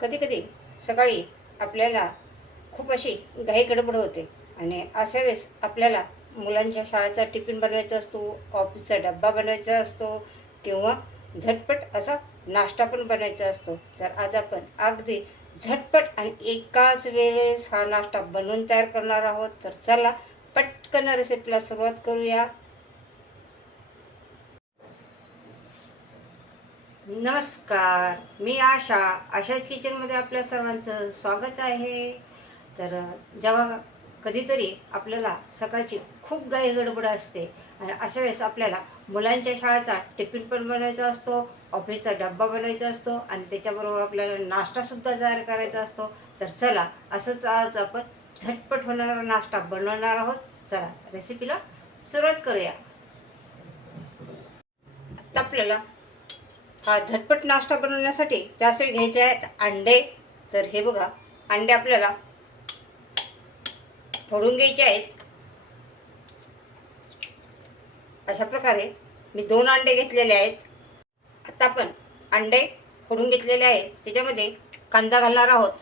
कधी कधी सकाळी आपल्याला खूप अशी घाई गडबड होते आणि अशा वेळेस आपल्याला मुलांच्या शाळेचा टिफिन बनवायचा असतो, ऑफिसचा डब्बा बनवायचा असतो किंवा झटपट असा नाश्ता पण बनवायचा असतो. तर आज आपण अगदी झटपट आणि एकाच वेळेस हा नाश्ता बनवून तयार करणार आहोत. तर चला पटकन रेसिपीला सुरुवात करूया. नमस्कार, मी आशाच किचनमध्ये आपल्या सर्वांचं स्वागत आहे. तर जेव्हा कधीतरी आपल्याला सकाळची खूप घाई गडबड असते आणि अशा वेळेस आपल्याला मुलांच्या शाळेचा टिफिन पण बनवायचा असतो, ऑफिसचा डब्बा बनवायचा असतो आणि त्याच्याबरोबर आपल्याला नाश्तासुद्धा तयार करायचा असतो. तर चला असंच आज आपण झटपट होणारा नाश्ता बनवणार आहोत. चला रेसिपीला सुरुवात करूया. आता आपल्याला हा झटपट नाश्ता बनवण्यासाठी त्यासाठी घ्यायचे आहेत अंडे. तर हे बघा, अंडे आपल्याला फोडून घ्यायचे आहेत. अशा प्रकारे मी 2 अंडे घेतलेले आहेत. आता आपण अंडे फोडून घेतलेले आहेत, त्याच्यामध्ये कांदा घालणार आहोत.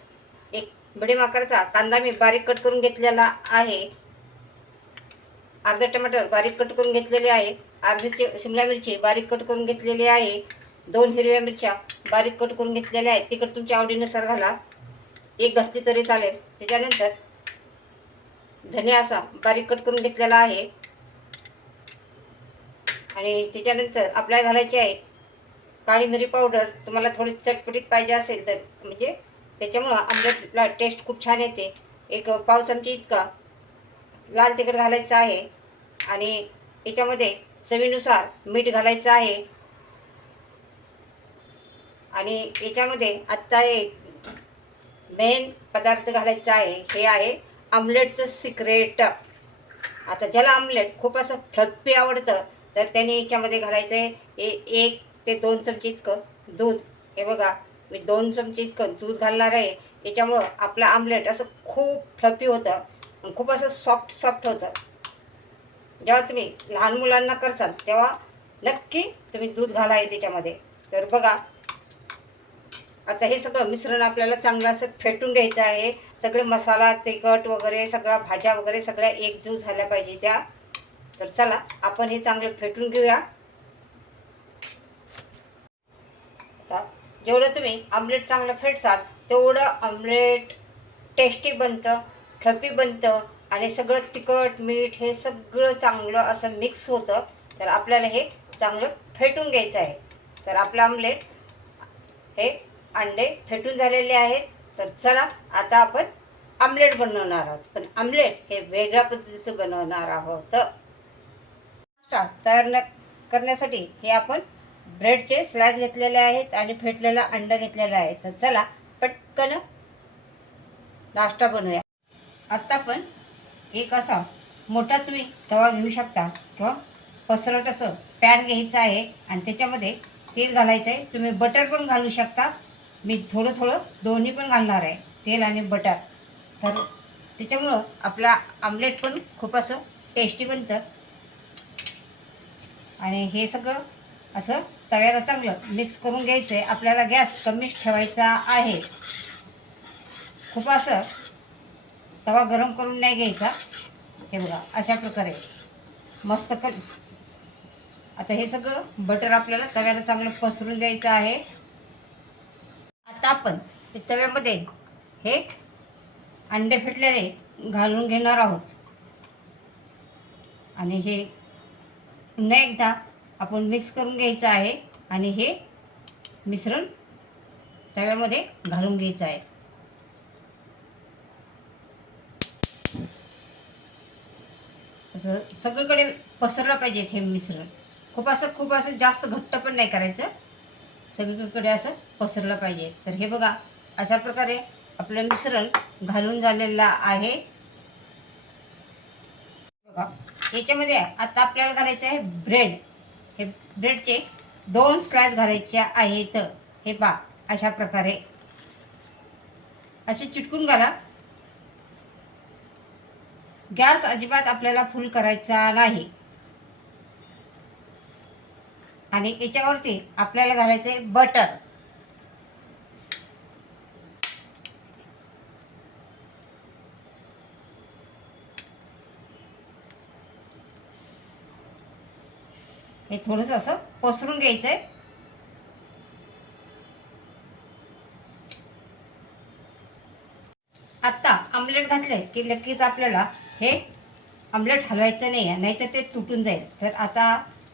एक मिडियम आकाराचा कांदा मी बारीक कट करून घेतलेला आहे. अर्धा टमाटर बारीक कट करून घेतलेले आहे. अर्धी शिमला मिरची बारीक कट करून घेतलेली आहे. 2 हिरव्या मिरच्या बारीक कट करून घेतलेल्या आहेत. तिखट तुमच्या आवडीनुसार घाला, एक घातली तरी चालेल. त्याच्यानंतर धनिया असा बारीक कट करून घेतलेला आहे आणि त्याच्यानंतर आपल्याला घालायची आहे काळी मिरी पावडर. तुम्हाला थोडी चटपटीत पाहिजे असेल तर, म्हणजे त्याच्यामुळं आमलेटला टेस्ट खूप छान येते. एक पाव चमची इतका लाल तिखट घालायचं आहे आणि याच्यामध्ये चवीनुसार मीठ घालायचं आहे. आणि याच्यामध्ये आत्ता एक मेन पदार्थ घालायचा आहे, हे आहे आमलेटचं सिक्रेट. आता ज्याला आमलेट खूप असं फ्लफी आवडतं तर त्याने याच्यामध्ये घालायचं आहे 1 ते 2 चमचे इतकं दूध. हे बघा, मी 2 चमचे इतकं दूध घालणार आहे. याच्यामुळं आपलं आमलेट असं खूप फ्लफी होतं आणि खूप असं सॉफ्ट होतं. जेव्हा तुम्ही लहान मुलांना करसाल तेव्हा नक्की तुम्ही दूध घाला आहे त्याच्यामध्ये. तर बघा, आता हे सगळं मिश्रण आपल्याला चांगलं असं फेटून घ्यायचं आहे. सगळे मसाला, तिखट वगैरे सगळ्या भाज्या वगैरे सगळ्या एकजूट झाल्या पाहिजे त्या. तर चला आपण हे चांगलं फेटून घेऊया. आता जेवढं तुम्ही आमलेट चांगलं फेटसाल तेवढं आमलेट टेस्टी बनतं, फ्लफी बनतं आणि सगळं तिखट मीठ हे सगळं चांगलं असं मिक्स होतं. तर आपल्याला हे चांगलं फेटून घ्यायचं आहे. तर आपलं आमलेट हे अंडे फेटून झालेले आहेत. तर चला आता आपण आमलेट बनवणार आहोत, पण आमलेट हे वेगळ्या पद्धतीचं बनवणार आहोत. तयार करण्यासाठी हे आपण ब्रेडचे स्लाइस घेतलेले आहेत आणि फेटलेला अंडा घेतलेला आहे. तर चला पटकन नाश्ता बनवूया. आता आपण एक असा मोठा तुम्ही तवा घेऊ शकता किंवा पसरट असं पॅन घ्यायचं आहे आणि त्याच्यामध्ये तेल घालायचं आहे. तुम्ही बटर पण घालू शकता. मी थोडं थोडं दोन्ही पण घालणार आहे, तेल आणि बटर. तर त्याच्यामुळं आपला आमलेट पण खूप असं टेस्टी बनतं. आणि हे सगळं असं तव्याला चांगलं मिक्स करून घ्यायचं आहे. आपल्याला गॅस कमीच ठेवायचा आहे. खूप असं तवा गरम करून नाही घ्यायचा. हे बघा अशा प्रकारे मस्त आता हे सगळं बटर आपल्याला तव्याला चांगलं पसरून द्यायचं आहे. आता आपण तव्यामध्ये हे अंडे फेटलेले घालून घेणार आहोत आणि हे पुन्हा एकदा आपण मिक्स करून घ्यायचं आहे आणि हे मिश्रण तव्यामध्ये घालून घ्यायचं आहे. असं सगळीकडे पसरलं पाहिजे हे मिश्रण. खूप असं जास्त घट्ट पण नाही करायचं, सगळीकडे असं पसरलं पाहिजे. तर हे बघा अशा प्रकारे आपलं मिश्रण घालून झालेलं आहे. बघा याच्यामध्ये आता आपल्याला घालायचं आहे ब्रेड. हे ब्रेडचे 2 स्लाइस घालायचे आहेत. हे पहा अशा प्रकारे असे चिटकून घाला. गॅस अजिबात आपल्याला फुल करायचा नाही. आणि याच्यावरती आपल्याला घालायचं आहे बटर. हे थोडंसं असं पसरून घ्यायचं आहे. आत्ता आमलेट घातले की लगेच आपल्याला हे आमलेट हलवायचं नाही आहे, नाहीतर ते तुटून जाईल. तर आता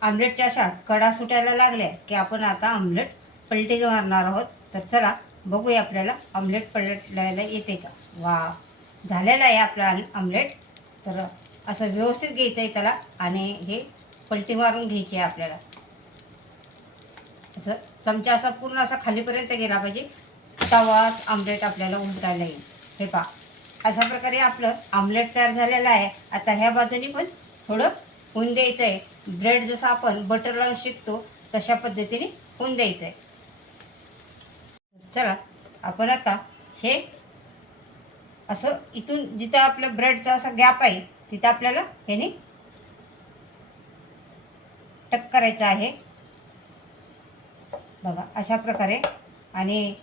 आमलेटच्या अशा कडा सुटायला लागल्या की आपण आता आमलेट पलटी मारणार आहोत. तर चला बघूया आपल्याला आमलेट पलटायला येते का. वा, झालेलं आहे आपला आमलेट. तर असं व्यवस्थित घ्यायचं आहे त्याला आणि हे पलटी मारून घ्यायची आहे आपल्याला. असं चमचा असा पूर्ण असा खालीपर्यंत गेला पाहिजे, तवाच आमलेट आपल्याला उलटायला येईल. हे पहा, अशा प्रकारे आपलं आमलेट तयार झालेलं आहे. आता ह्या बाजूनी पण थोडं होऊन द्यायचं आहे. ब्रेड जसं आपण बटर लावून शिकतो तशा पद्धतीने होऊन द्यायचं आहे. चला आपण आता हे असं इथून जिथं आपलं ब्रेडचा असा गॅप आहे तिथं आपल्याला ह्याने टक करायचं आहे. बघा अशा प्रकारे. आणि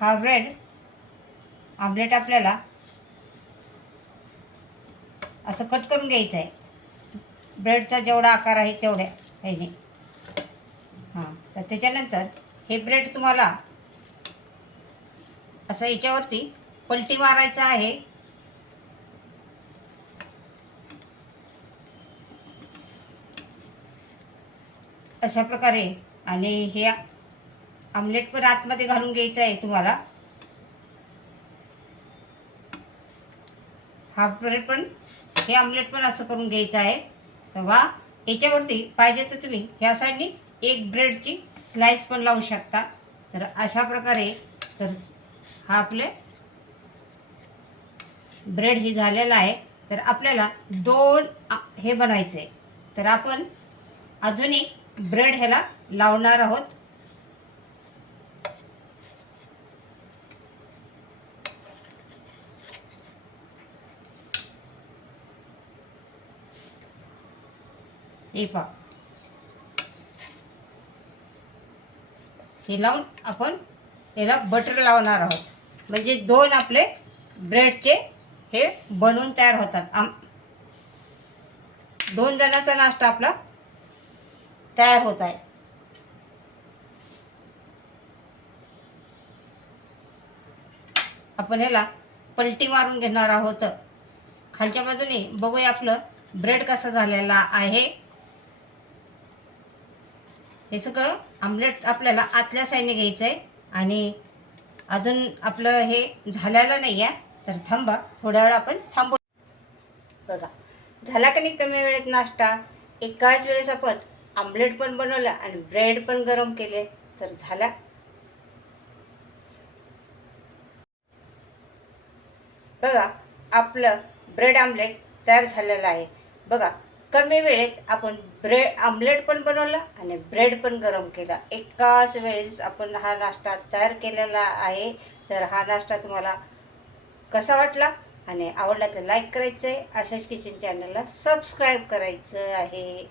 हा ब्रेड आमलेट आपल्याला असं कट करून घ्यायचं आहे. ब्रेडचा जेवढा आकार आहे तेवढ्या ह्याने. हां, तर त्याच्यानंतर हे ब्रेड तुम्हाला असं याच्यावरती पलटी मारायचं आहे. अशा प्रकारे. आणि हे आमलेट पण आतमध्ये घालून घ्यायचं आहे तुम्हाला. हा ब्रेड पण, हे आमलेट पण असं करून घ्यायचं आहे. तेव्हा याच्यावरती पाहिजे तर तुम्ही ह्या साईडनी एक ब्रेडची स्लाइस पण लावू शकता. तर अशा प्रकारे तर हा आपले ब्रेड ही झालेला आहे. तर आपल्याला दोन हे बनायचं आहे. तर आपण अजून एक ब्रेड ह्याला लावणार आहोत. हे पहा, हे लावून आपण याला बटर लावणार आहोत. म्हणजे दोन आपले ब्रेडचे हे बनवून तयार होतात. दोन जणांचा नाश्ता आपला तयार होत आहे. आपण याला पलटी मारून घेणार आहोत. खालच्या बाजूने बघूया आपलं ब्रेड कसं झालेला आहे. हे सगळं आमलेट आपल्याला आतल्या साईडने घ्यायचं आहे. आणि अजून आपलं हे झालेलं नाही आहे. तर थांबा, थोड्या वेळ आपण थांबू. बघा झाला का नाही कमी वेळेत नाश्ता. एकाच वेळेस आपण आमलेट पण बनवलं आणि ब्रेड पण गरम केले. तर झाला. बघा आपलं ब्रेड आमलेट तयार झालेलं आहे. बघा कमी वेळेत आपण ब्रेड आमलेट पण बनवलं आणि ब्रेड पण गरम केला. एकाच वेळेस आपण हा नाश्ता तयार केलेला आहे. तर हा नाश्ता तुम्हाला कसा वाटला आणि आवडला तर लाईक करायचं आहे. आशाच किचन चॅनलला सबस्क्राईब करायचं आहे.